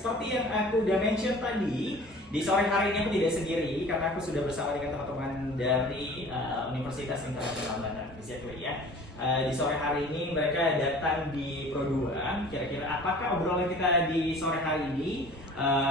seperti yang aku udah mention tadi, di sore hari ini aku tidak sendiri karena aku sudah bersama dengan teman-teman dari Universitas Internasional Bandar, basically ya. Di sore hari ini mereka datang di Pro 2. Kira-kira apakah obrolan kita di sore hari ini?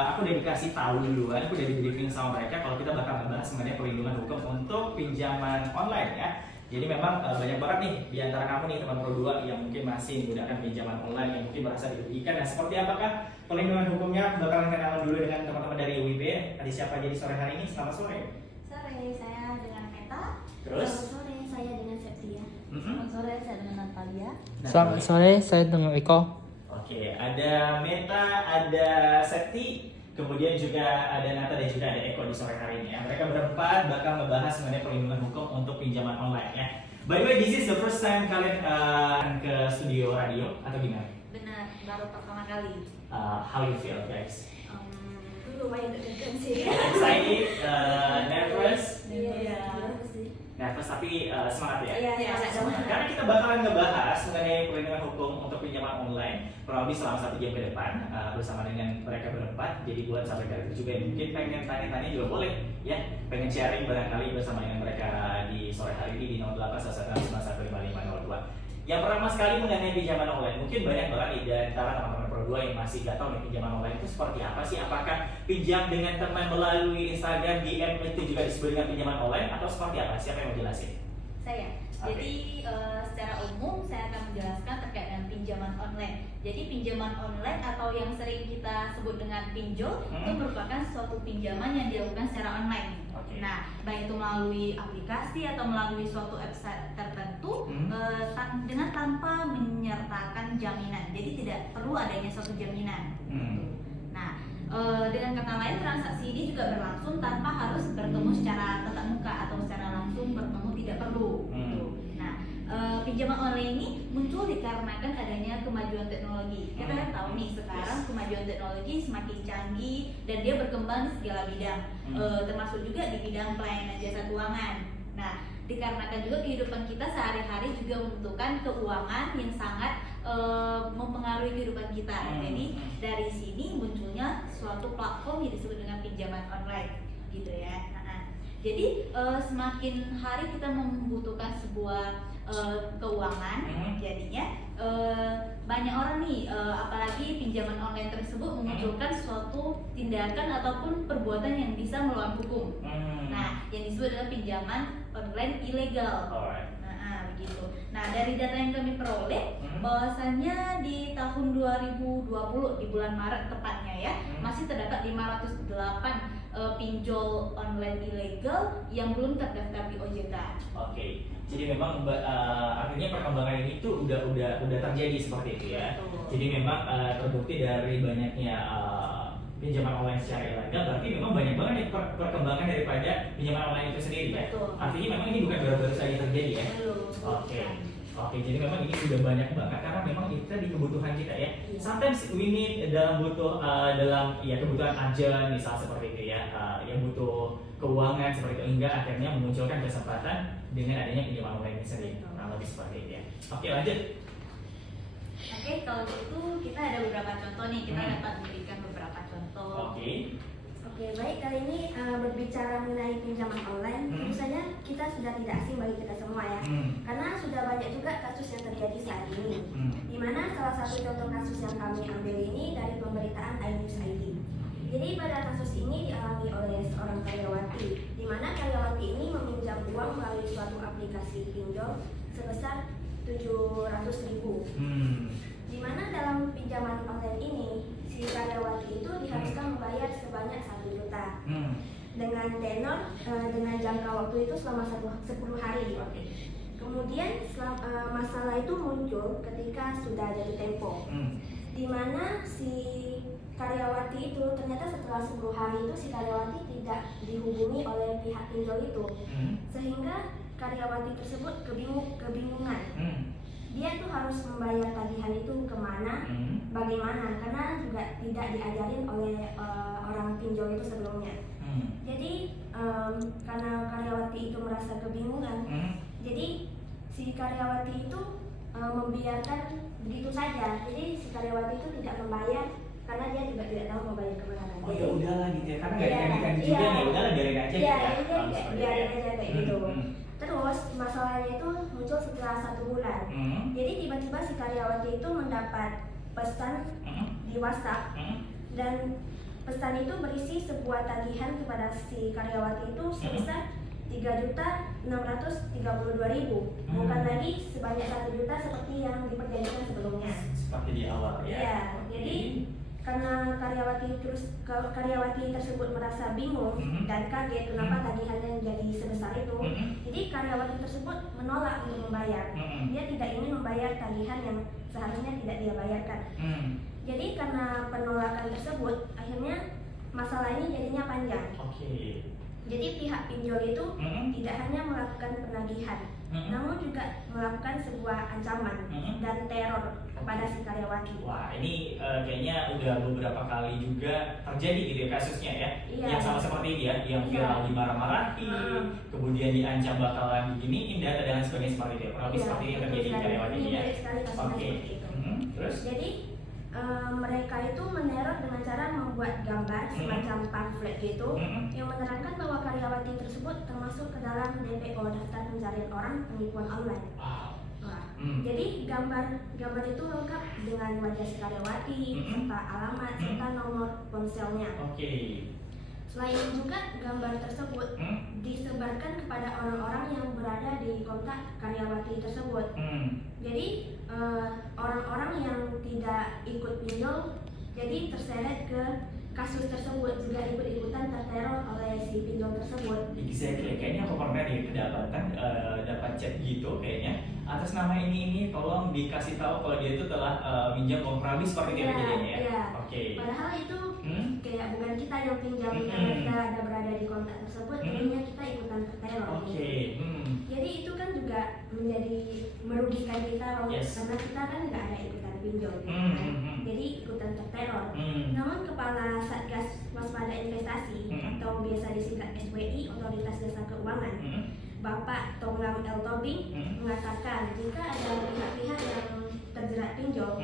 Aku udah dikasih tahu duluan, aku udah di briefing sama mereka kalau kita bakal membahas mengenai perlindungan hukum untuk pinjaman online ya. Jadi memang banyak banget nih di antara kamu nih teman Pro 2 yang mungkin masih menggunakan pinjaman online yang mungkin merasa dirugikan. Dan seperti apakah perlindungan hukumnya? Bakalan kenalan dulu dengan teman-teman dari UIB. Ada siapa aja di sore hari ini? Selamat sore. Sore, saya dengan Meta. Terus? Selamat sore, saya dengan Septia. Selamat sore, saya dengan Natalia. Selamat sore, saya dengan Eko. Oke, ada Meta, ada Septi, kemudian juga ada Nata dan juga ada Eko di sore hari ini ya. Mereka berempat bakal membahas mengenai perlindungan hukum untuk pinjaman online ya. By the way, this is the first time kalian ke studio radio atau gimana? Benar, baru pertama kali. How you feel guys? Lumayan deg-degan sih. Excited, nervous, Iya. nervous tapi semangat ya. Iya, Semangat. Karena kita bakalan ngebahas mengenai perlindungan hukum untuk pinjaman online kurang lebih selama 1 jam ke depan bersama dengan mereka berempat. Jadi buat sahabat kalian juga yang mungkin pengen tanya-tanya juga boleh ya, pengen sharing barangkali bersama dengan mereka di sore hari ini di 0811955502. Yang pertama sekali mengenai pinjaman online, mungkin banyak banget nih di antara teman-teman Pro 2 yang masih gak tahu nih pinjaman online itu seperti apa sih? Apakah pinjam dengan teman melalui Instagram DM itu juga disebut dengan pinjaman online atau seperti apa? Siapa yang mau jelasin? Saya. Oke. Jadi secara umum saya akan menjelaskan terkait dengan pinjaman online. Jadi pinjaman online atau yang sering kita sebut dengan pinjol itu merupakan suatu pinjaman yang dilakukan secara online. Oke. Nah, baik itu melalui aplikasi atau melalui suatu website tertentu dengan tanpa menyertakan jaminan. Jadi tidak perlu adanya suatu jaminan. Nah, dengan kata lain transaksi ini juga berlangsung tanpa harus bertemu secara tatap muka atau secara langsung bertemu tidak perlu. Gitu. Nah, pinjaman online ini muncul dikarenakan adanya kemajuan teknologi. Kita kan tahu nih sekarang kemajuan teknologi semakin canggih dan dia berkembang di segala bidang, termasuk juga di bidang pelayanan jasa keuangan. Nah, dikarenakan juga kehidupan kita sehari-hari juga membutuhkan keuangan yang sangat mempengaruhi kehidupan kita. Jadi dari sini munculnya suatu platform yang disebut dengan pinjaman online, gitu ya. Jadi semakin hari kita membutuhkan sebuah keuangan, jadinya banyak orang nih, apalagi pinjaman online tersebut memunculkan suatu tindakan ataupun perbuatan yang bisa melawan hukum. Nah, yang disebut adalah pinjaman online ilegal. Begitu. Nah, dari data yang kami peroleh, bahwasannya di tahun 2020 di bulan Maret tepatnya ya, masih terdapat 508 pinjol online ilegal yang belum terdaftar di OJK. Oke. Jadi memang artinya perkembangan ini tuh udah terjadi seperti itu ya. Betul. Jadi memang terbukti dari banyaknya pinjaman online secara ilegal, berarti memang banyak banget nih perkembangan daripada pinjaman online itu sendiri ya. Betul. Artinya memang ini bukan baru-baru saja terjadi ya. Belum. Oke, jadi memang ini sudah banyak banget karena memang itu tadi kebutuhan kita ya. Iya. Sometimes we need dalam kebutuhan aja misal seperti itu ya, yang butuh keuangan seperti itu hingga akhirnya memunculkan kesempatan dengan adanya pinjaman online ini sendiri. Kurang lebih seperti itu ya. Oke, lanjut. Oke, kalau gitu kita ada beberapa contoh nih, kita dapat memberikan beberapa contoh. Oke, baik, kali ini berbicara mengenai pinjaman online, tentu saja kita sudah tidak asing bagi kita semua ya. Karena sudah banyak juga kasus yang terjadi saat ini. Di mana salah satu contoh kasus yang kami ambil ini dari pemberitaan iNews ID. Jadi pada kasus ini dialami oleh seorang karyawati, di mana karyawati ini meminjam uang melalui suatu aplikasi pinjol sebesar 700.000. Di mana dalam pinjaman online ini si karyawati itu diharuskan membayar sebanyak 1 juta dengan tenor dengan jangka waktu itu selama 10 hari. Kemudian masalah itu muncul ketika sudah jatuh tempo, di mana si karyawati itu ternyata setelah 10 hari itu si karyawati tidak dihubungi oleh pihak pinjol itu, sehingga karyawati tersebut kebingungan. Dia tuh harus membayar tagihan itu kemana, bagaimana, karena juga tidak diajarin oleh orang pinjol itu sebelumnya. Jadi karena karyawati itu merasa kebingungan, jadi si karyawati itu membiarkan begitu saja. Jadi si karyawati itu tidak membayar karena dia juga tidak tahu mau bayar kemana lagi. Oh ya udahlah gitu ya, karena nggak Iya, diganti juga iya. nih, udahlah biarin aja Iya, gitu ya. jadi dia biarin aja kayak gitu. Hmm. Terus masalahnya itu muncul setelah 1 bulan. Jadi tiba-tiba si karyawati itu mendapat pesan di WhatsApp dan pesan itu berisi sebuah tagihan kepada si karyawati itu sebesar 3.632.000, bukan lagi sebanyak 1 juta seperti yang diperjanjikan sebelumnya. Seperti di awal ya. Iya, jadi karena karyawati tersebut merasa bingung dan kaget kenapa tagihannya jadi sebesar itu. Jadi karyawati tersebut menolak untuk membayar. Dia tidak ingin membayar tagihan yang seharusnya tidak dia bayarkan. Jadi karena penolakan tersebut, akhirnya masalah ini jadinya panjang. Jadi pihak pinjol itu tidak hanya melakukan penagihan, namun juga melakukan sebuah ancaman dan teror kepada si karyawati. Wah, ini kayaknya udah beberapa kali juga terjadi gitu ya kasusnya ya. Iya. Yang sama seperti dia, yang viral dimarah-marahi, kemudian diancam bakalan beginiin dan lain sebagainya seperti itu. Kurang lebih seperti ini yang terjadi di karyawati Ini ya. banyak sekali kasusnya seperti itu. Terus? Jadi mereka itu meneror dengan cara membuat gambar semacam pamflet gitu yang menerangkan bahwa karyawati tersebut termasuk ke dalam DPO, daftar pencarian orang penipuan online. Wah, jadi gambar itu lengkap dengan wajah si karyawati, serta alamat, serta nomor ponselnya. Selain juga gambar tersebut disebarkan kepada orang-orang yang berada di kontak karyawati tersebut. Jadi orang-orang yang tidak ikut pinjol jadi terseret ke kasus tersebut, juga ikut-ikutan terteror oleh si pinjol tersebut. Exactly, kayaknya aku pernah kedapatan dapat chat gitu kayaknya atas nama ini tolong dikasih tahu kalau dia itu telah minjam uang kurang lebih seperti itu kejadiannya ya. Padahal itu kayak bukan kita yang pinjam, karena kita ada berada di kontak tersebut, jadinya kita ikutan terteror. Jadi itu kan juga menjadi merugikan kita karena kita kan nggak ada ikutan pinjol, gitu kan? Jadi ikutan terteror. Namun Kepala Satgas Waspada Investasi atau biasa disingkat SWI, Otoritas Jasa Keuangan, Bapak Tongam L. Tobing mengatakan jika ada pihak-pihak yang terjerat pinjol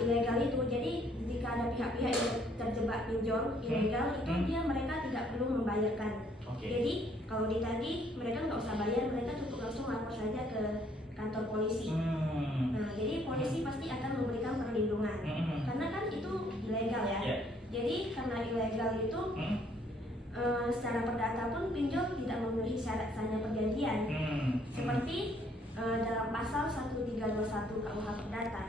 ilegal itu, jadi jika ada pihak-pihak yang terjebak pinjol ilegal itu mereka tidak perlu membayarkan. Jadi kalau ditagih mereka nggak usah bayar, mereka cukup langsung lapor saja ke kantor polisi. Nah, jadi polisi pasti akan memberikan perlindungan karena kan itu ilegal ya. Jadi karena ilegal itu secara perdata pun pinjol tidak memenuhi syarat sahnya perjanjian. Seperti dalam pasal 1321 KUH Perdata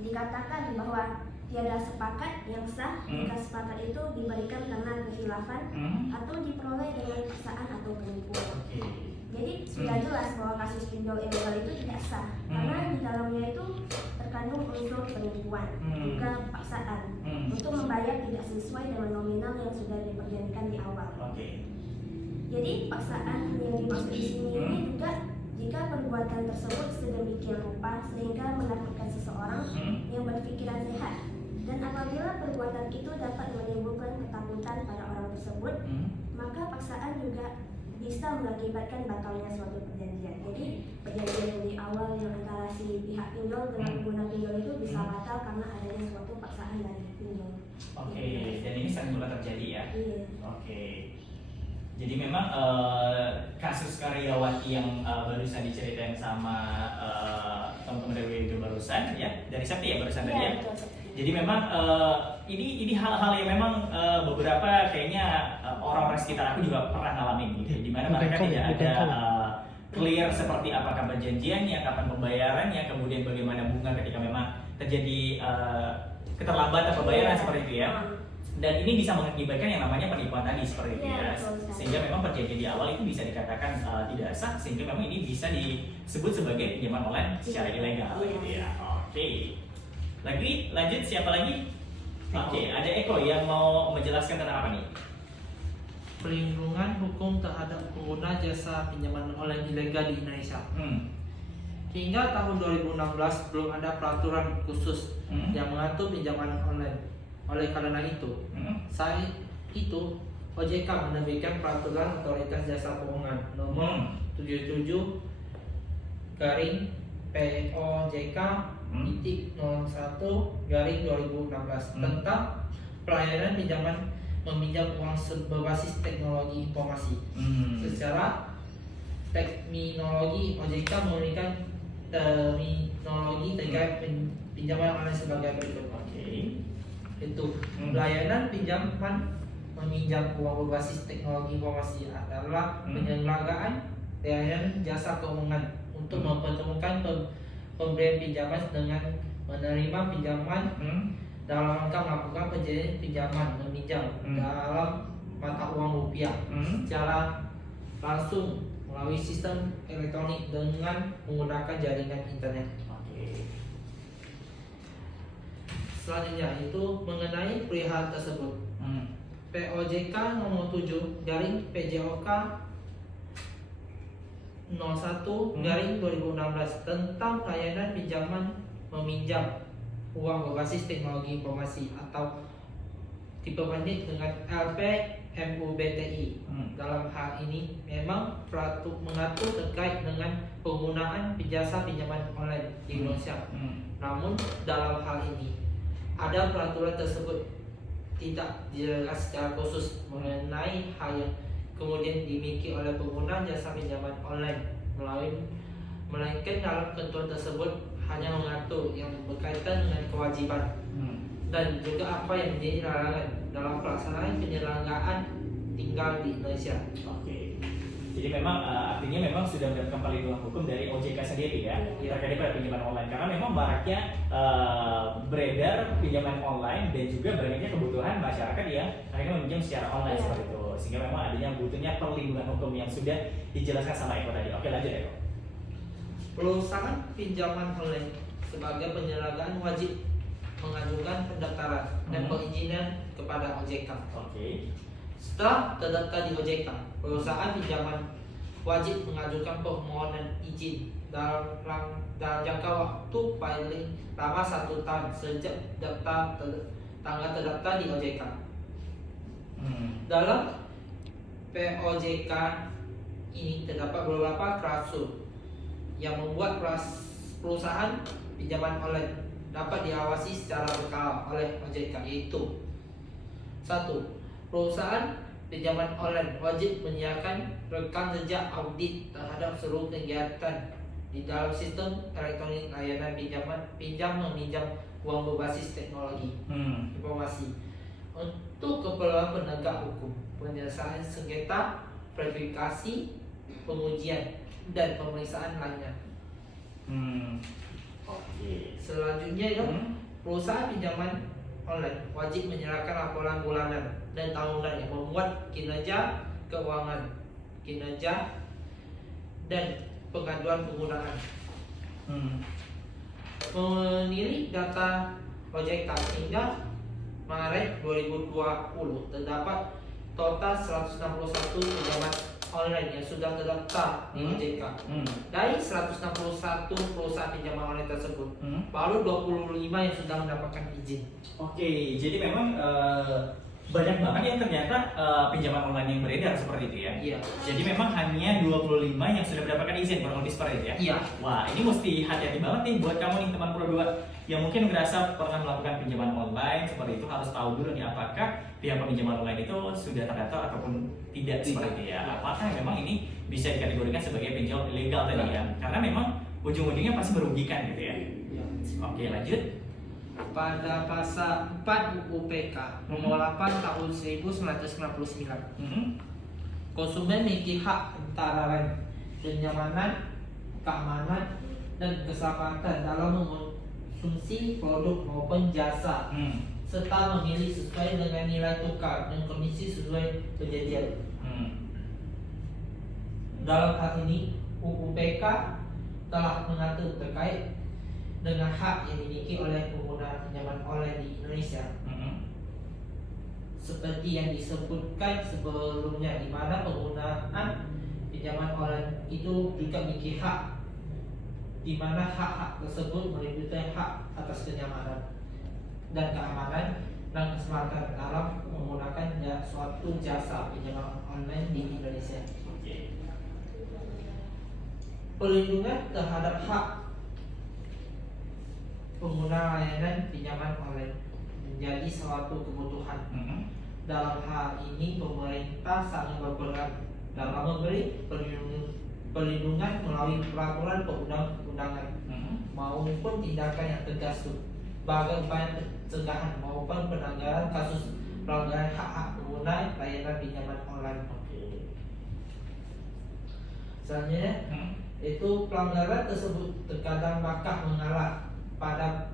dikatakan bahwa tiada sepakat yang sah jika sepakat itu diberikan karena kehilafan atau diperoleh dengan paksaan atau penipuan. Jadi sudah jelas bahwa kasus pinjol ilegal itu tidak sah karena di dalamnya itu terkandung unsur penipuan, juga paksaan untuk membayar tidak sesuai dengan nominal yang sudah diperjanjikan di awal. Jadi paksaan yang dimaksud di sini ini juga jika perbuatan tersebut sedemikian rupa sehingga menakutkan seseorang yang berpikiran sehat, dan apabila perbuatan itu dapat menimbulkan ketakutan pada orang tersebut, maka paksaan juga bisa mengakibatkan batalnya suatu perjanjian. Jadi perjanjian yang di awal yang antara si pihak pinjol dengan pengguna pinjol itu bisa batal karena adanya suatu paksaan dari pinjol. Dan ini sering mulai terjadi ya. Jadi memang kasus karyawati yang barusan diceritain sama teman-teman dari barusan ya, dari Sakti ya barusan tadi ya. Jadi memang ini hal-hal yang memang beberapa kayaknya orang-orang sekitar aku juga pernah ngalamin gitu. Di mana mereka tidak ada clear seperti apakah perjanjiannya, kapan pembayarannya, kemudian bagaimana bunga ketika memang terjadi keterlambatan pembayaran seperti itu ya. Dan ini bisa mengakibatkan yang namanya penipuan tadi seperti itu ya. Sehingga memang perjanjian di awal itu bisa dikatakan tidak sah, sehingga memang ini bisa disebut sebagai pinjaman online secara ilegal gitu ya. Lagi lanjut, siapa lagi? Ada Eko yang mau menjelaskan tentang apa nih? Perlindungan hukum terhadap pengguna jasa pinjaman online ilegal di Indonesia. Hingga tahun 2016 belum ada peraturan khusus yang mengatur pinjaman online. Oleh karena itu, saat itu OJK menerbitkan peraturan Otoritas Jasa Keuangan nomor 77/2016 POJK titik 01/2016 tentang pelayanan pinjaman meminjam uang berbasis teknologi informasi. Secara terminologi, OJK memberikan terminologi terkait pinjaman online sebagai berikut. Itu pelayanan pinjaman meminjam uang berbasis teknologi informasi adalah penyelenggaraan layanan jasa keuangan untuk mempertemukan pemberian pinjaman dengan menerima pinjaman dalam rangka melakukan perjanjian pinjaman meminjam dalam mata uang rupiah secara langsung melalui sistem elektronik dengan menggunakan jaringan internet. Selanjutnya itu mengenai perihal tersebut. POJK nomor 7/PJOK 01/2016 tentang pelayanan pinjaman meminjam uang berbasis teknologi informasi atau diperpendek dengan LPMUBTI. Dalam hal ini memang mengatur terkait dengan penggunaan jasa pinjaman online di Indonesia. Namun dalam hal ini ada peraturan tersebut tidak jelas secara khusus mengenai hal yang kemudian dimiliki oleh pengguna jasa pinjaman online, melainkan dalam ketentuan tersebut hanya mengatur yang berkaitan dengan kewajiban dan juga apa yang menjadi larangan dalam pelaksanaan penyelenggaraan tinggal di Indonesia. Jadi memang artinya memang sudah mendapatkan perlindungan hukum dari OJK sendiri ya terkait pada pinjaman online, karena memang maraknya beredar pinjaman online dan juga banyaknya kebutuhan masyarakat yang akhirnya meminjam secara online seperti itu, sehingga memang adanya butuhnya perlindungan hukum yang sudah dijelaskan sama Eko tadi. Oke, lanjut Eko. Perusahaan pinjaman online sebagai penyelenggaraan wajib mengajukan pendaftaran dan perizinan kepada OJK. Setelah terdaftar di OJK, perusahaan pinjaman wajib mengajukan permohonan izin dalam jangka waktu paling lama 1 tahun sejak tanggal terdaftar di OJK. Dalam POJK ini terdapat beberapa klausul yang membuat perusahaan pinjaman online dapat diawasi secara berkala oleh OJK, yaitu 1. Perusahaan pinjaman online wajib menyediakan rekam jejak audit terhadap seluruh kegiatan di dalam sistem elektronik layanan pinjam meminjam uang berbasis teknologi informasi untuk keperluan penegak hukum, penyelesaian sengketa, verifikasi, pengujian dan pemeriksaan lainnya. Selanjutnya itu perusahaan pinjaman online wajib menyerahkan laporan bulanan dan tahunan yang memuat kinerja keuangan, kinerja dan pengaduan penggunaan. Menilik data OJK hingga Maret 2020 terdapat total 161 pinjaman online yang sudah terdaftar di OJK. Dari 161 perusahaan pinjaman online tersebut, baru 25 yang sudah mendapatkan izin. Jadi memang banyak banget yang ternyata pinjaman online yang beredar seperti itu ya. Iya. Jadi memang hanya 25 yang sudah mendapatkan izin, kurang lebih seperti itu ya. Iya. Wah, ini mesti hati-hati banget nih buat kamu nih teman Pro 2 yang mungkin merasa pernah melakukan pinjaman online seperti itu, harus tahu dulu nih apakah pihak peminjaman online itu sudah terdaftar ataupun tidak seperti itu ya. Apakah memang ini bisa dikategorikan sebagai pinjol ilegal tadi ya? Karena memang ujung-ujungnya pasti merugikan gitu ya. Oke, lanjut. Pada pasal 4 UU PK nomor 8 tahun 1999, konsumen memiliki hak antara lain kenyamanan, keamanan, dan keselamatan dalam mengonsumsi produk maupun jasa, serta memilih sesuai dengan nilai tukar dan kondisi sesuai perjanjian. Dalam hal ini, UU PK telah mengatur terkait dengan hak yang dimiliki oleh pengguna pinjaman online di Indonesia, seperti yang disebutkan sebelumnya, di mana penggunaan pinjaman online itu juga memiliki hak, di mana hak-hak tersebut meliputi hak atas kenyamanan dan keamanan dan keselamatan dalam menggunakan suatu jasa pinjaman online di Indonesia. Perlindungan terhadap hak pengguna layanan pinjaman online menjadi suatu kebutuhan. Dalam hal ini pemerintah sangat berperan dalam memberi perlindungan melalui peraturan perundang-undangan maupun tindakan yang tegas sebagai upaya pencegahan maupun penanggulangan kasus pelanggaran hak-hak pengguna layanan pinjaman online. Selanjutnya, itu pelanggaran tersebut terkadang bakal mengarah pada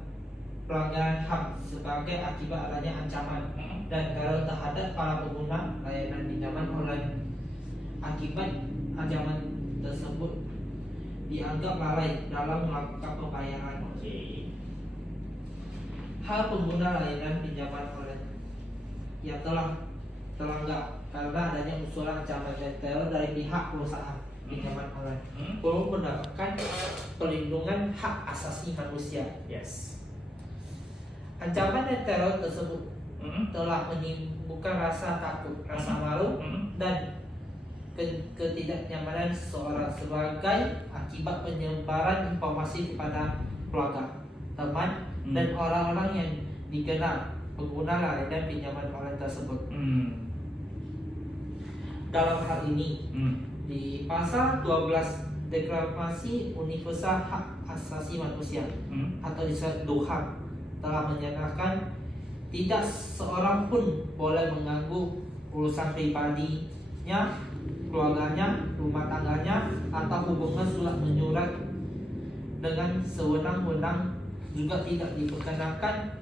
pelanggaran HAM sebagai akibat adanya ancaman dan teror terhadap para pengguna layanan pinjaman online. Akibat ancaman tersebut dianggap lalai dalam melakukan pembayaran. Hal pengguna layanan pinjaman online yang telah terlanggar karena adanya usulan ancaman dan teror dari pihak perusahaan pinjaman online perlu mendapatkan perlindungan hak asasi manusia. Ancaman dan teror tersebut telah menimbulkan rasa takut, rasa malu, dan ketidaknyamanan seseorang sebagai akibat penyebaran informasi kepada keluarga, teman, dan orang-orang yang dikenal pengguna layanan pinjaman online tersebut. Dalam hal ini, di pasal 12 Deklarasi Universal Hak Asasi Manusia atau disebut DOHA telah menyatakan tidak seorang pun boleh mengganggu urusan pribadinya, keluarganya, rumah tangganya, atau hubungan surat menyurat dengan sewenang-wenang. Juga tidak diperkenakan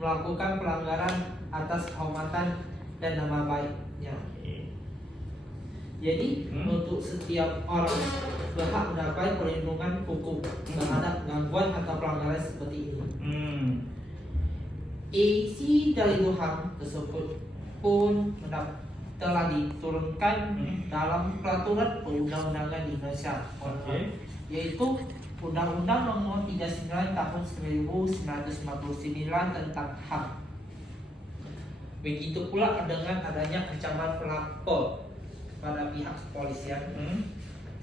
melakukan pelanggaran atas kehormatan dan nama baiknya. Jadi untuk setiap orang berhak mendapat perlindungan hukum terhadap gangguan atau pelanggaran seperti ini. Isi dari DOHA tersebut pun telah diturunkan dalam peraturan perundang-undangan di Indonesia, yaitu Undang-Undang Nomor 39 Tahun 1959 tentang HAM. Begitu pula dengan adanya ancaman pelapor pada pihak kepolisian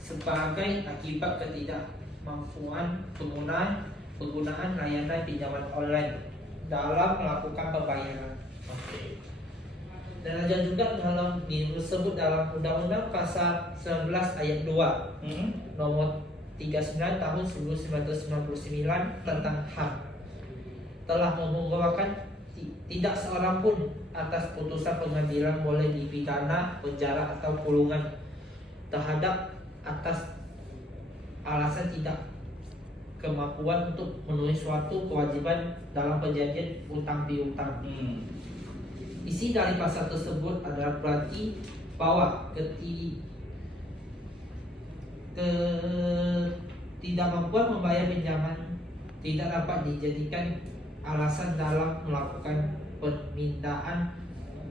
sebagai akibat ketidakmampuan penggunaan layanan pinjaman online dalam melakukan pembayaran. Dan ada juga dalam disebut dalam Undang-Undang Pasal 19 Ayat 2 Nomor 39 Tahun 1999 tentang HAM telah mengungkapkan tidak seorang pun atas putusan pengadilan boleh dipidana, penjara atau kurungan terhadap atas alasan tidak kemampuan untuk memenuhi suatu kewajiban dalam perjanjian utang piutang. Isi dari pasal tersebut adalah berarti bahwa ketidakmampuan membayar pinjaman tidak dapat dijadikan alasan dalam melakukan permintaan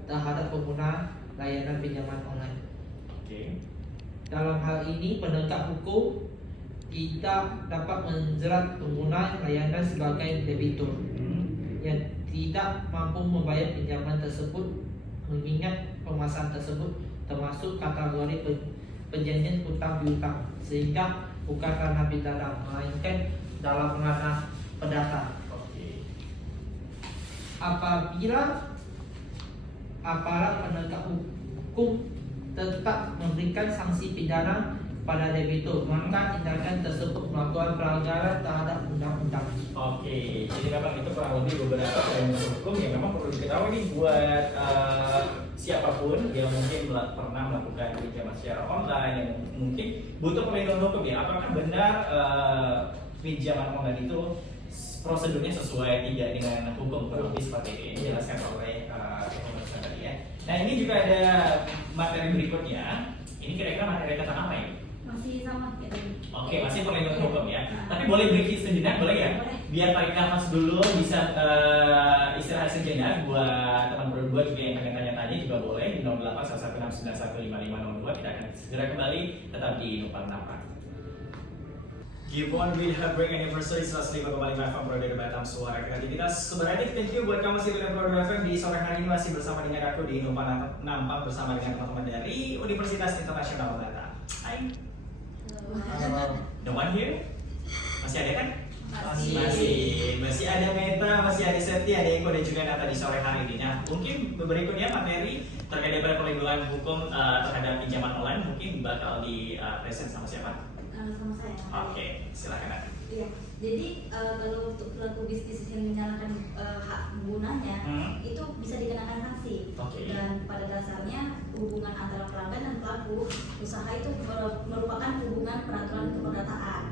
terhadap pengguna layanan pinjaman online. Dalam hal ini penegak hukum tidak dapat menjerat pengguna layanan sebagai debitur yang tidak mampu membayar pinjaman tersebut, mengingat permasalahan tersebut termasuk kategori perjanjian utang piutang, sehingga bukan ranah pidana melainkan dalam ranah perdata. Apabila aparat penegak hukum tetap memberikan sanksi pidana pada debitur, maka tindakan tersebut melakukan pelanggaran terhadap undang-undang. Jadi memang itu kurang lebih beberapa framework hukum yang memang perlu diketahui nih buat siapapun yang mungkin pernah melakukan pinjaman secara online, yang mungkin butuh perlindungan hukum ya. Apakah benar pinjaman online itu prosedurnya sesuai tidak dengan hukum, kurang lebih seperti ini dijelaskan oleh pemirsa tadi ya. Nah ini juga ada materi berikutnya. Ini kira-kira materi tentang apa ini? Masih sama kayak tadi. Masih perlindungan hukum ya. Tapi boleh break sejenak, boleh ya? Biar tarik nafas dulu, bisa istirahat sejenak. Buat teman berdua juga yang pengen tanya-tanya juga boleh di 081169155502. Kita akan segera kembali, tetap di Numpang Nampang. Give one with Heartbreak Anniversary 105,5 FM Produk Batam, suara kreativitas. Sebenarnya thank you buat kamu masih dengan Produk FM di sore hari ini, masih bersama dengan aku di Numpang Nampang bersama dengan teman-teman dari Universitas Internasional Batam. Hai. Halo. No one here? Masih ada kan? Masih ada Meta, masih ada Setia, ada Eko dan juga Nata di sore hari ini. Nah, mungkin berikutnya materi terkait daripada perlindungan hukum terhadap pinjaman online mungkin bakal di present sama siapa? Sama saya. Oke, silakan Nata. Iya, jadi kalau untuk pelaku bisnis yang menyalahkan hak penggunanya itu bisa dikenakan sanksi. Dan pada dasarnya hubungan antara pelanggan dan pelaku usaha itu merupakan hubungan peraturan keperdataan.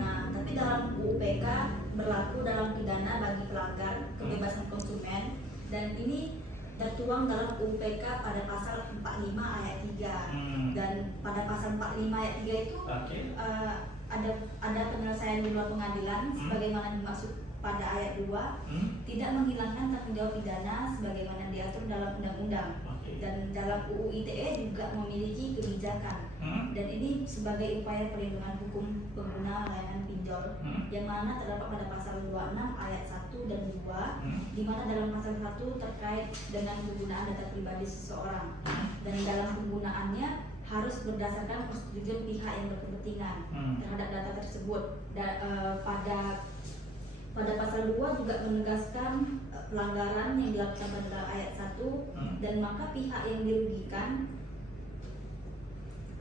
Nah, tapi dalam UPK berlaku dalam pidana bagi pelanggar kebebasan konsumen, dan ini tertuang dalam UPK pada pasal 45 ayat 3. Dan pada pasal 45 ayat 3 itu ada penyelesaian di luar pengadilan sebagaimana dimaksud pada ayat 2, tidak menghilangkan tanggung jawab pidana sebagaimana diatur dalam undang-undang. Dan dalam UU ITE juga memiliki kebijakan. Dan ini sebagai upaya perlindungan hukum pengguna layanan pinjol, yang mana terdapat pada pasal 26 ayat 1 dan 2, di mana dalam pasal 1 terkait dengan penggunaan data pribadi seseorang, dan dalam penggunaannya harus berdasarkan persetujuan pihak yang berkepentingan terhadap data tersebut. Pada pasal 2 juga menegaskan pelanggaran yang dilakukan pada ayat 1, dan maka pihak yang dirugikan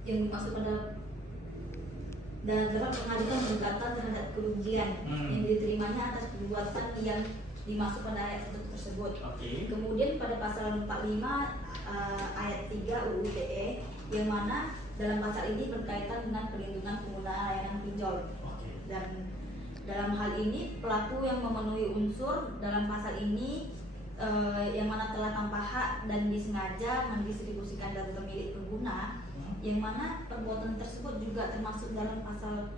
yang dimaksud pada dan dapat mengajukan gugatan terhadap kerugian yang diterimanya atas perbuatan yang dimaksud pada ayat 1 tersebut. Kemudian pada pasal 45 ayat 3 UU ITE, yang mana dalam pasal ini berkaitan dengan perlindungan pengguna layanan pinjol. Dan dalam hal ini pelaku yang memenuhi unsur dalam pasal ini yang mana telah tanpa hak dan disengaja mendistribusikan data milik pengguna, yang mana perbuatan tersebut juga termasuk dalam pasal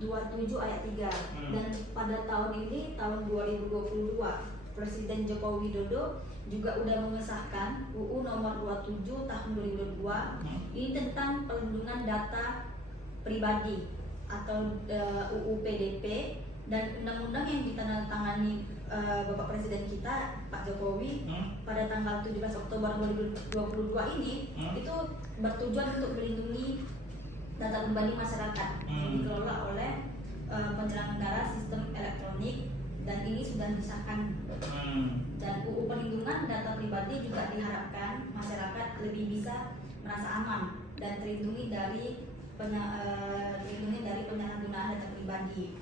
27 ayat 3. Dan pada tahun ini, tahun 2022, Presiden Joko Widodo juga sudah mengesahkan UU nomor 27 tahun 2022 ini tentang perlindungan data pribadi atau UU PDP, dan undang-undang yang ditandatangani Bapak Presiden kita Pak Jokowi pada tanggal 17 Oktober 2022 ini itu bertujuan untuk melindungi data pribadi masyarakat yang dikelola oleh penyelenggara sistem elektronik, dan ini sudah disahkan. Dan UU perlindungan data pribadi juga diharapkan masyarakat lebih bisa merasa aman dan terlindungi dari penyalahgunaan data pribadi.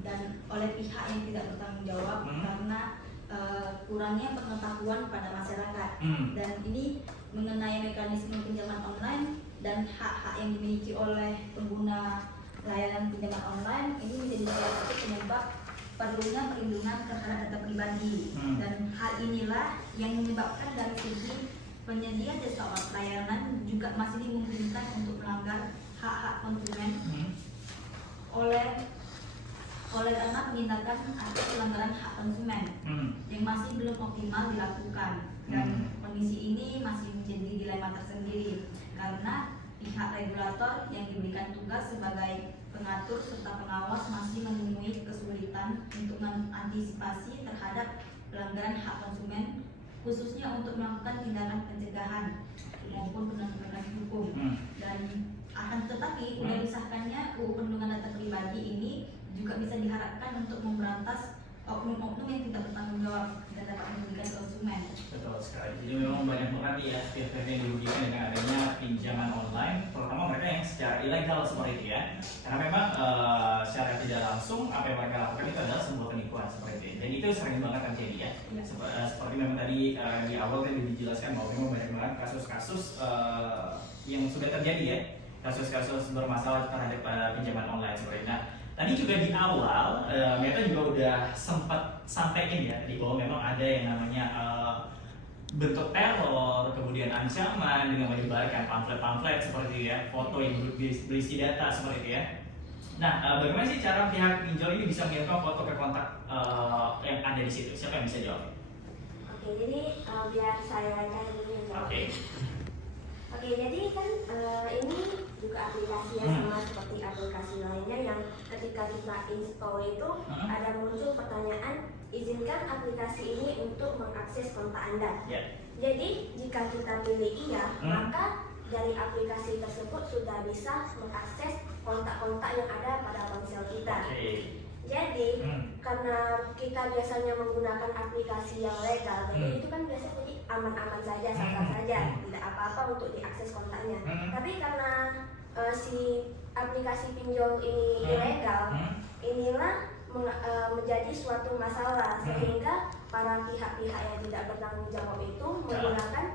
Dan oleh pihak yang tidak bertanggung jawab karena kurangnya pengetahuan pada masyarakat. Dan ini mengenai mekanisme pinjaman online dan hak-hak yang dimiliki oleh pengguna layanan pinjaman online, ini menjadi salah satu penyebab perlunya perlindungan terhadap data pribadi. Dan hal inilah yang menyebabkan dari segi penyedia jasa layanan juga masih dimungkinkan untuk melanggar hak-hak konsumen oleh karena penindakan atau pelanggaran hak konsumen yang masih belum optimal dilakukan. Dan kondisi ini masih menjadi dilema tersendiri karena pihak regulator yang diberikan tugas sebagai pengatur serta pengawas masih menemui kesulitan untuk mengantisipasi terhadap pelanggaran hak konsumen, khususnya untuk melakukan tindakan pencegahan maupun penegakan hukum. Dan akan tetapi udah disahkannya UU Perlindungan Data Pribadi ini juga bisa diharapkan untuk memberantas oknum-oknum yang tidak bertanggung jawab dan dapat merugikan konsumen. Betul sekali. Jadi memang banyak banget ya pihak-pihak yang dirugikan dengan adanya pinjaman online, terutama mereka yang secara ilegal seperti itu ya. Karena memang secara tidak langsung apa yang mereka lakukan itu adalah sebuah penipuan seperti itu. Dan itu sering banget terjadi ya. Seperti memang tadi di awal tadi dijelaskan bahwa memang banyak banget kasus-kasus yang sudah terjadi ya. Kasus-kasus bermasalah terhadap pinjaman online seperti itu. Nah, tadi juga di awal Meta juga udah sempat sampaikan ya di bahwa memang ada yang namanya bentuk teror, kemudian ancaman dengan menyebarkan pamflet-pamflet seperti itu ya, foto yang berisi data seperti itu ya. Nah, bagaimana sih cara pihak pinjol ini bisa mengirimkan foto ke kontak yang ada di situ? Siapa yang bisa jawab? Oke, jadi biar saya aja dulu yang jawab. Oke, jadi kan ini juga aplikasi yang sama seperti aplikasi lainnya yang ketika kita install itu ada muncul pertanyaan, izinkan aplikasi ini untuk mengakses kontak Anda. Jadi jika kita pilih iya, maka dari aplikasi tersebut sudah bisa mengakses kontak-kontak yang ada pada ponsel kita. Jadi karena kita biasanya menggunakan aplikasi yang legal, jadi itu kan biasanya jadi aman-aman saja, sah-sah saja, tidak apa-apa untuk diakses kontaknya. Tapi karena si aplikasi pinjol ini ilegal, inilah menjadi suatu masalah, sehingga para pihak-pihak yang tidak bertanggung jawab itu menggunakan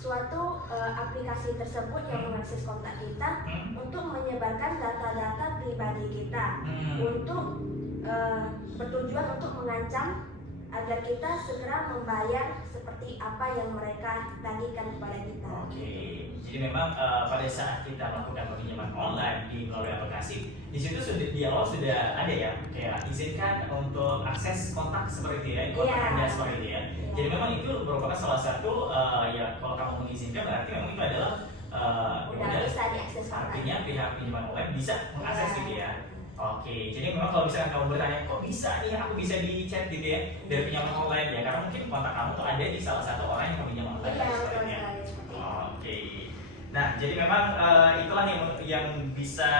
suatu aplikasi tersebut yang mengakses kontak kita untuk menyebarkan data-data pribadi kita, untuk bertujuan untuk mengancam agar kita segera membayar seperti apa yang mereka tagihkan kepada kita. Oke, jadi memang pada saat kita melakukan pinjaman online di melalui aplikasi, di situ di awal sudah ada ya, kayak izinkan untuk akses kontak seperti itu ya, kontak Anda seperti itu ya. Jadi memang itu merupakan salah satu ya kalau kamu mengizinkan berarti memang itu adalah udah bisa diakses kontak. Artinya pihak pinjaman online bisa mengakses gitu ya. Oke, jadi memang kalau misalkan kamu bertanya kok bisa nih aku bisa di chat gitu ya dari pinjaman online ya, karena mungkin kontak kamu tuh ada di salah satu orang yang pinjaman online sepertinya. Oke, nah jadi memang itulah yang bisa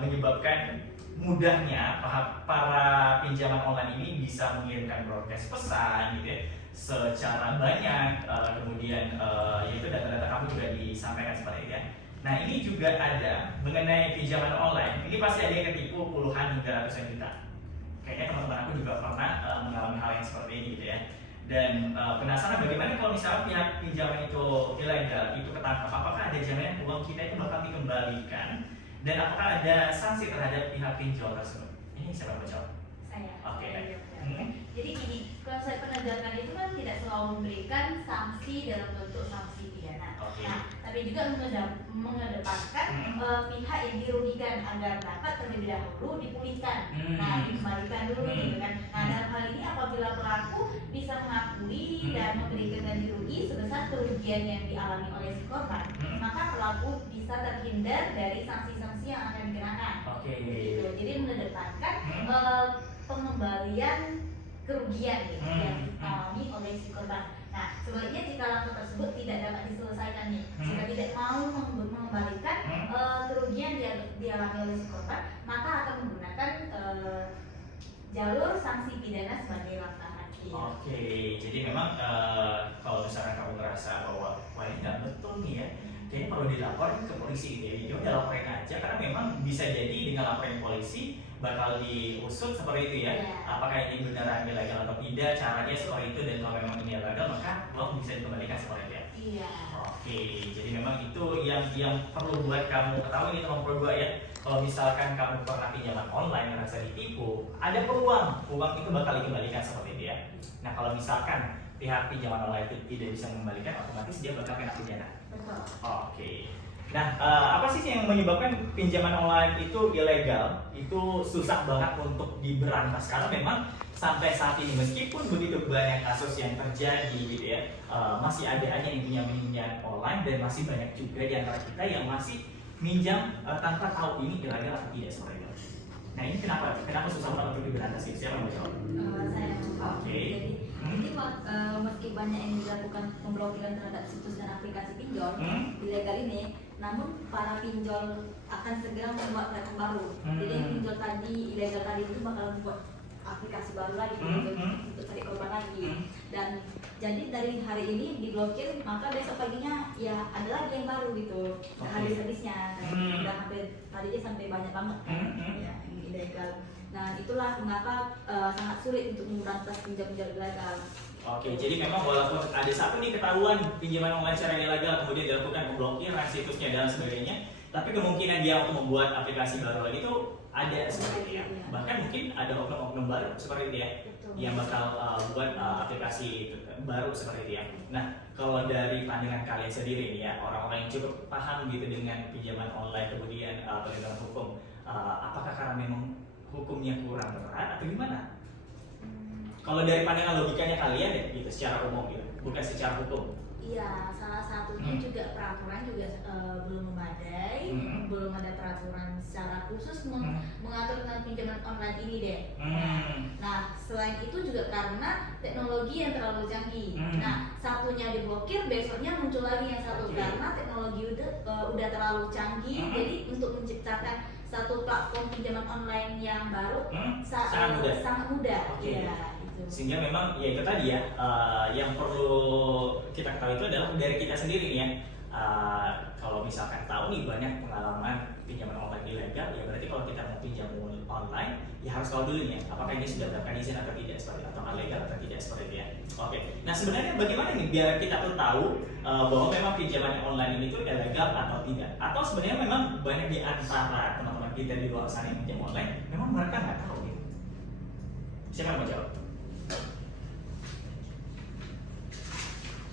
menyebabkan mudahnya para pinjaman online ini bisa mengirimkan broadcast pesan gitu ya secara banyak, kemudian yaitu data-data kamu juga disampaikan seperti itu ya. Nah ini juga ada mengenai pinjaman online, ini pasti ada yang ketipu puluhan hingga ratusan juta. Kayaknya teman-teman aku juga pernah mengalami hal yang seperti ini gitu ya. Dan penasaran bagaimana kalau misalnya pihak pinjaman itu ilegal, itu ketangkap, apakah ada jaminan uang kita itu bakal dikembalikan dan apakah ada sanksi terhadap pihak pinjol tersebut? Ini siapa yang menjawab? Saya. Oke. Jadi gini, konsep penegakan itu kan tidak selalu memberikan sanksi dalam bentuk sanksi pidana. Nah, tapi juga mengedepankan pihak yang dirugikan agar dapat terlebih dahulu dipulihkan. Nah, dikembalikan dulu gitu kan. Nah, dalam hal ini apabila pelaku bisa mengakui dan memberikan ganti rugi sebesar kerugian yang dialami oleh si korban, maka pelaku bisa terhindar dari sanksi-sanksi yang akan dikenakan. Gitu. Jadi mengedepankan pengembalian kerugian gitu, yang dialami oleh si korban. Nah, sebaliknya jika langkah tersebut tidak dapat diselesaikan nih, jika tidak mau mengembalikan kerugian yang dialami oleh si korban, maka akan menggunakan jalur sanksi pidana sebagai langkah akhir. Oke, jadi memang kalau misalnya kamu merasa bahwa wah ini nggak betul nih ya, kayaknya perlu dilaporin ke polisi gitu ya, jadi udah laporin aja karena memang bisa jadi dengan laporin polisi bakal diusut seperti itu ya. Apakah ini beneran ilegal atau tidak, caranya seperti itu, dan kalau memang ini ilegal maka uang bisa dikembalikan seperti itu ya. Iya. Oke, jadi memang itu yang perlu buat kamu ketahui nih teman-teman gue ya. Kalau misalkan kamu pernah pinjaman online merasa ditipu, ada peluang uang itu bakal dikembalikan seperti itu ya. Nah kalau misalkan pihak pinjaman online itu tidak bisa mengembalikan, otomatis dia bakal kena pidana. Betul. Oke. Nah, apa sih yang menyebabkan pinjaman online itu ilegal? Itu susah banget untuk diberantas karena memang sampai saat ini meskipun begitu banyak kasus yang terjadi gitu ya, masih ada aja yang punya pinjaman online dan masih banyak juga di antara kita yang masih minjam tanpa tahu ini ilegal atau tidak seperti itu. Nah ini kenapa susah banget untuk diberantas sih? Siapa yang mau jawab? Saya. Oke. Jadi meski banyak yang dilakukan pemblokiran terhadap situs dan aplikasi pinjol ilegal ini, namun para pinjol akan segera membuat platform baru. Jadi yang pinjol tadi ilegal tadi itu bakal membuat aplikasi baru lagi untuk cari korban lagi. Dan jadi dari hari ini diblokir, maka besok paginya ya ada lagi yang baru gitu. Habis-habisnya. Udah sampai banyak banget kan ya yang ilegal. Nah itulah mengapa sangat sulit untuk memberantas pinjam-pinjam ilegal. Oke, jadi memang walaupun ada satu nih ketahuan pinjaman online secara ilegal kemudian dilakukan pemblokiran situsnya dan sebagainya, tapi kemungkinan dia untuk membuat aplikasi baru lagi itu ada seperti itu ya. Bahkan mungkin ada oknum-oknum baru seperti itu ya, yang bakal buat aplikasi baru seperti itu ya. Nah, kalau dari pandangan kalian sendiri nih ya, orang-orang yang cukup paham gitu dengan pinjaman online kemudian penegakan hukum, apakah karena memang hukumnya kurang berat atau gimana? Kalau dari pandangan logikanya kalian ya gitu secara umum gitu, bukan secara hukum. Iya, salah satunya juga peraturan juga belum memadai, belum ada peraturan secara khusus mengatur tentang pinjaman online ini deh. Nah, selain itu juga karena teknologi yang terlalu canggih. Nah, satunya diblokir, besoknya muncul lagi yang satu karena teknologi udah terlalu canggih. Jadi untuk menciptakan satu platform pinjaman online yang baru sangat mudah. Oke. Ya, itu. Sehingga memang ya itu tadi ya, yang perlu kita ketahui itu adalah dari kita sendiri nih ya. Kalau misalkan tahu nih banyak pengalaman pinjaman online ilegal, ya berarti kalau kita mau pinjam online ya harus tahu dulu nih ya, apakah ini sudah mendapatkan izin atau tidak, seperti atau legal atau tidak, seperti itu ya. Oke. Nah sebenarnya bagaimana nih biar kita tuh tahu bahwa memang pinjaman online ini tuh ilegal atau tidak? Atau sebenarnya memang banyak di antara teman-teman kita di luar sana yang pinjam online memang mereka nggak tahu gitu. Siapa yang mau jawab?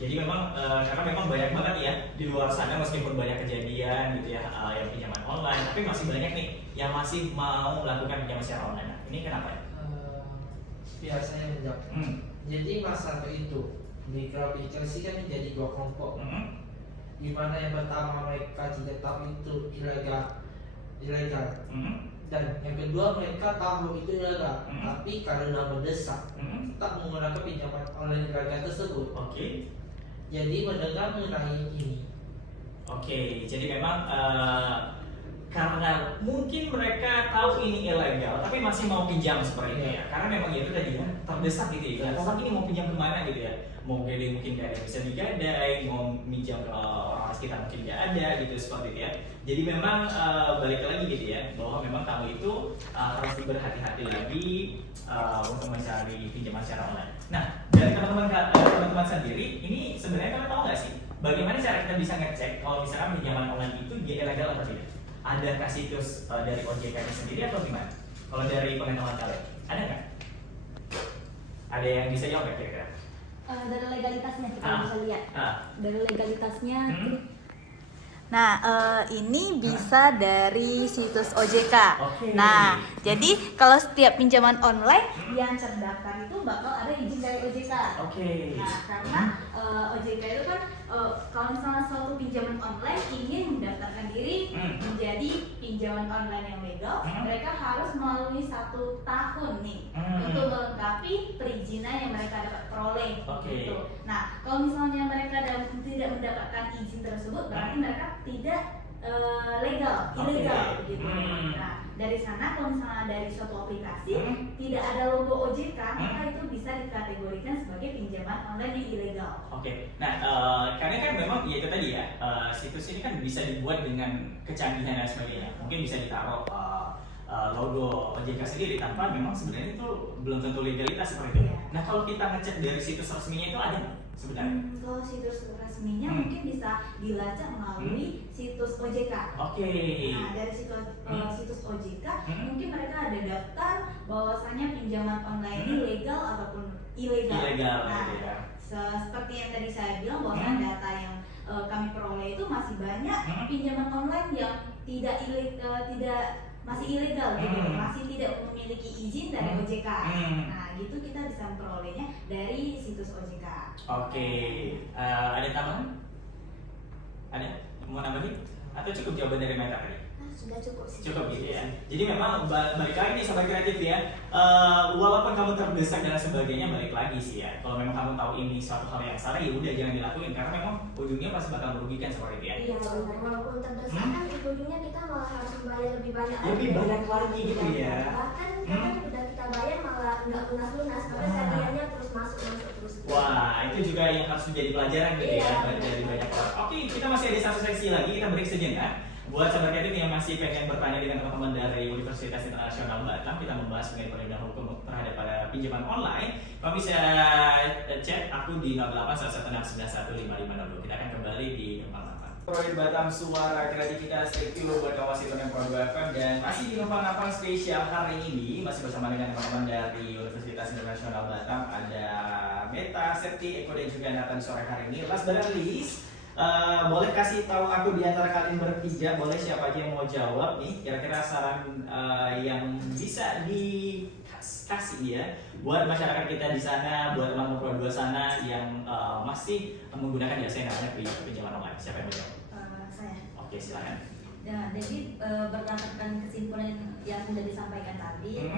Jadi memang karena memang banyak banget ya di luar sana, meskipun banyak kejadian gitu ya yang pinjaman online, tapi masih banyak nih yang masih mau melakukan pinjaman secara online. Nah, ini kenapa ya? Biasanya menjawab. Jadi masa itu di klarifikasi kan menjadi dua kelompok. Di mana yang pertama mereka tidak tahu itu ilegal. Dan yang kedua mereka tahu itu ilegal, tapi karena mendesak tetap menggunakan pinjaman online ilegal tersebut. Oke. Jadi mendengar mengenai ini. Oke, jadi memang karena mungkin mereka tahu ini ilegal, tapi masih mau pinjam seperti itu ya. Karena memang itu tadi ya, terdesak gitu ya. Orang ini mau pinjam kemana gitu ya? Mau gadai mungkin gak ada yang bisa digadai, mau minjam ke orang sekitar mungkin gak ada gitu, seperti itu ya. Jadi memang balik lagi gitu ya, bahwa memang kamu itu harus berhati-hati lagi untuk mencari pinjaman secara online. Nah, dari teman-teman sendiri, ini sebenarnya kalian tahu nggak sih bagaimana cara kita bisa ngecek kalau misalkan pinjaman online itu dia ilegal atau tidak? Adakah situs dari OJK-nya sendiri atau gimana? Kalau dari pengetahuan kalian, ada nggak? Ada yang bisa jawab nggak kira-kira? Dari legalitasnya kita bisa lihat. Dari legalitasnya. Nah, ini bisa dari situs OJK. Oke. Nah, jadi kalau setiap pinjaman online Yang terdaftar itu bakal ada izin dari OJK. Oke. Nah, karena OJK itu kan kalau misalnya suatu pinjaman online ingin mendaftarkan diri menjadi pinjaman online yang legal, mereka harus melalui 1 tahun nih untuk melengkapi perizinan yang mereka dapat peroleh. Gitu. Nah, kalau misalnya mereka tidak mendapatkan izin tersebut, berarti mereka tidak ilegal gitu. Nah, dari sana kalau misalnya dari suatu aplikasi tidak ada logo OJK, maka itu bisa dikategorikan sebagai pinjaman online yang ilegal. Oke. Nah, karena kan memang ya itu tadi ya, situs ini kan bisa dibuat dengan kecanggihan dan sebagainya. Mungkin bisa ditaruh logo OJK sendiri tanpa memang sebenarnya itu belum tentu legalitas seperti itu. Nah, kalau kita ngecek dari situs resminya itu ada nggak sebenarnya? Kalau situs resminya mungkin bisa dilacak melalui situs OJK. Oke. Nah, dari situs OJK mungkin mereka ada daftar bahwasanya pinjaman online ini legal ataupun ilegal. Nah, gitu ya. Seperti yang tadi saya bilang bahwa data yang kami peroleh itu masih banyak pinjaman online yang masih ilegal gitu, masih tidak memiliki izin dari OJK. Nah, gitu kita bisa memperolehnya dari situs OJK. Oke. Ada tambahan? Ada? Mau nambahin? Atau cukup jawaban dari Meta tadi? Sudah cukup sih. Cukup gitu ya. Jadi memang balik lagi nih sobat kreatif ya. Walaupun kamu terdesak dan sebagainya, balik lagi sih ya. Kalau memang kamu tahu ini suatu hal yang salah, ya udah jangan dilakuin karena memang ujungnya pasti bakal merugikan seperti itu ya. Iya benar. Walaupun terdesak kan ujungnya kita malah harus membayar lebih banyak. Lebih banyak lagi gitu ya. Bahkan kadang udah kita bayar malah nggak lunas karena tagihannya terus masuk terus. Wah, itu juga yang harus menjadi pelajaran gitu ya dari banyak orang. Oke, kita masih ada satu seksi lagi, kita break sejenak. Buat sahabat kreatif yang masih pengen bertanya dengan teman-teman dari Universitas Internasional Batam, kita membahas mengenai perlindungan hukum terhadap pada pinjaman online. Kamu bisa chat aku di 0811611550. Kita akan kembali di Numpang Napang. Proyek Batam Suara Kreativitas Tekilo buat kawasan yang Pro FM, dan masih di Numpang Napang spesial hari ini masih bersama dengan teman-teman dari Universitas Internasional Batam. Ada Meta, Septi, Eko dan juga Nathan sore hari ini. Last but not least, boleh kasih tahu aku di antara kalian bertiga, boleh siapa aja yang mau jawab nih, kira-kira saran yang bisa dikasih ya buat masyarakat kita di sana, buat teman-teman Pro 2 sana yang masih menggunakan jasa yang namanya pinjaman online. Siapa yang mau jawab? Saya. Oke, silakan. Nah, jadi berdasarkan kesimpulan yang sudah disampaikan tadi,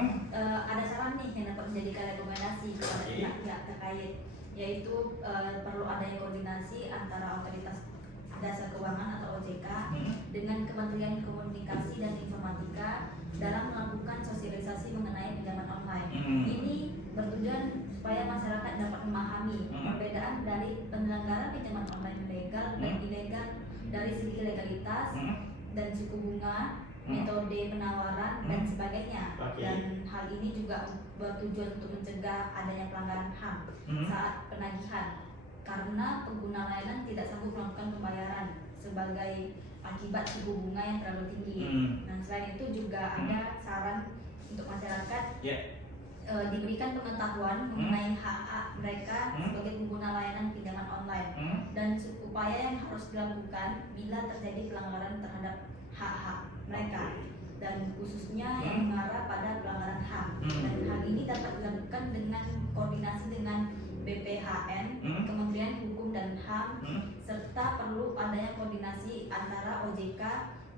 ada saran nih yang dapat menjadikan rekomendasi kepada pihak-pihak terkait, yaitu perlu adanya koordinasi antara otoritas Jasa Keuangan atau OJK dengan Kementerian Komunikasi dan Informatika dalam melakukan sosialisasi mengenai pinjaman online. Ini bertujuan supaya masyarakat dapat memahami perbedaan dari penyelenggara pinjaman online legal dan ilegal dari segi legalitas dan suku bunga, metode penawaran dan sebagainya. Dan hal ini juga bertujuan untuk mencegah adanya pelanggaran HAM saat penagihan karena pengguna layanan tidak sanggup melakukan pembayaran sebagai akibat suku bunga yang terlalu tinggi. Nah, selain itu juga ada saran untuk masyarakat diberikan pengetahuan mengenai hak-hak mereka sebagai pengguna layanan pinjaman online dan upaya yang harus dilakukan bila terjadi pelanggaran terhadap hak-hak mereka dan khususnya yang mengarah pada pelanggaran HAM. Dan hal ini dapat dilakukan dengan koordinasi dengan BPHN, Kementerian Hukum dan HAM, serta perlu adanya koordinasi antara OJK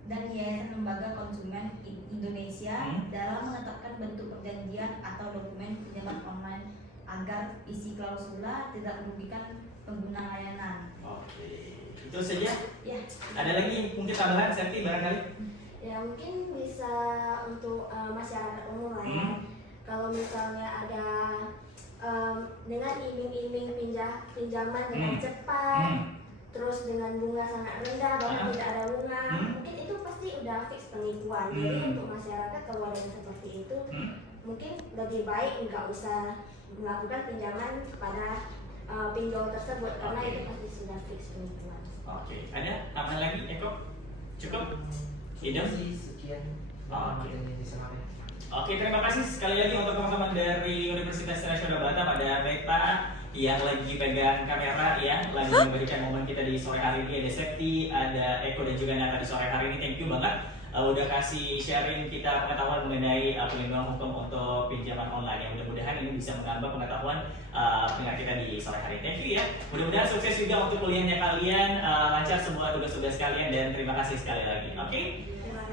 dan Yayasan Lembaga Konsumen Indonesia dalam menetapkan bentuk perjanjian atau dokumen pinjaman online agar isi klausula tidak merugikan pengguna layanan. Oke, itu saja. Ya. Ada lagi mungkin tambahan, Septi barangkali? Ya mungkin bisa untuk masyarakat umum lah ya. Kalau misalnya ada dengan iming-iming pinjaman dengan cepat, terus dengan bunga sangat rendah, bahkan tidak ada bunga, mungkin itu pasti udah fix penipuan. Jadi untuk masyarakat kalau ada yang seperti itu, mungkin lebih baik nggak usah melakukan pinjaman pada pinjol tersebut karena itu pasti sudah fix penipuan. Oke, ada tambahan lagi, Eko? Cukup? Idam? Sekian. Oke, terima kasih sekali lagi untuk teman-teman dari Universitas Nasional Batam. Ada Meta yang lagi pegang kamera ya, lagi memberikan momen kita di sore hari ini. Ada Septi, ada Eko dan juga Nata di sore hari ini. Thank you banget udah kasih sharing kita pengetahuan mengenai pelindungan hukum untuk pinjaman online. Yang mudah-mudahan ini bisa menambah pengetahuan pendengar kita di sore hari. Thank you ya. Mudah-mudahan sukses juga untuk kuliahnya kalian, lancar semua tugas-tugas kalian dan terima kasih sekali lagi. Oke?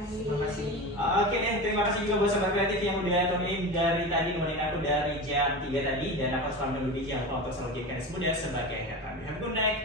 Terima kasih. Oke deh, terima kasih juga buat sobat kreatif yang udah tune in dari tadi nemenin aku dari jam 3 tadi dan aku selalu menunggu jangan lupa untuk selalu jadikan semudah sebagai harapan. Have a good night.